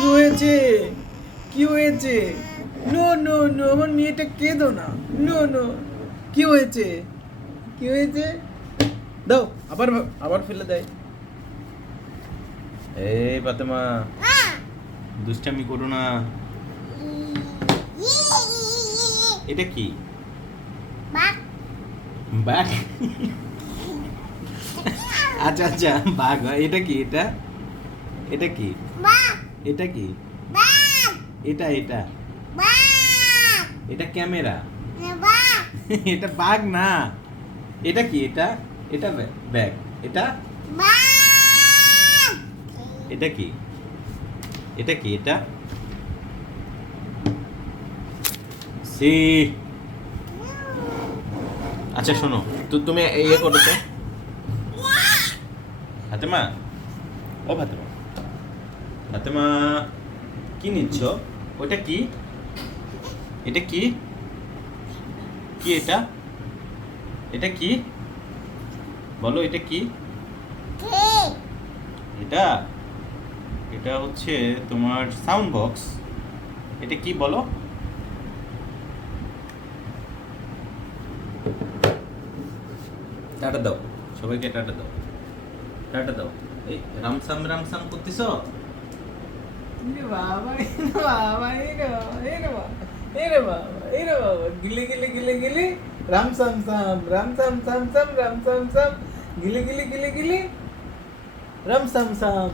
কি হয়েছে? কি হয়েছে? নো নো নো, আমার মেয়েটা কেঁদো না। নো নো, কি হয়েছে? কি হয়েছে? দাও, আবার আবার ফেলে দেয়। এই ফাতেমা, দুষ্টামি করো না। এটা কি? বাঘ? আচ্ছা আচ্ছা, বাঘ হয়। এটা কি? এটা এটা কি? এটা কি? এটা এটা এটা ক্যামেরা। এটা বাঘ না। এটা কি? এটা এটা ব্যাগ। এটা এটা কি? এটা কি? এটা সি। আচ্ছা শোনো, তো তুমি ইয়ে করো তো। ফাতেমা, ও ফাতেমা, ফাতেমা, কি নিচ্ছ? ওটা কি? এটা কি? কি এটা? এটা কি? বলো, এটা কি? এটা এটা হচ্ছে তোমার সাউন্ড বক্স। এটা কি বলো? টাটা দাও, সবাইকে টাটা দাও, টাটা দাও। এই রামসাম রামসাম করতেছ? বাবা বাবা, এই রে বাবা, এই রে বাবা, এই রে বাবা, এই রে বাবা, গিলে গিলে গিলে গিলে রাম সাম সাম, রাম সাম সাম সাম, রাম সাম সাম, গিলে গিলে গিলে গিলে রাম সাম সাম।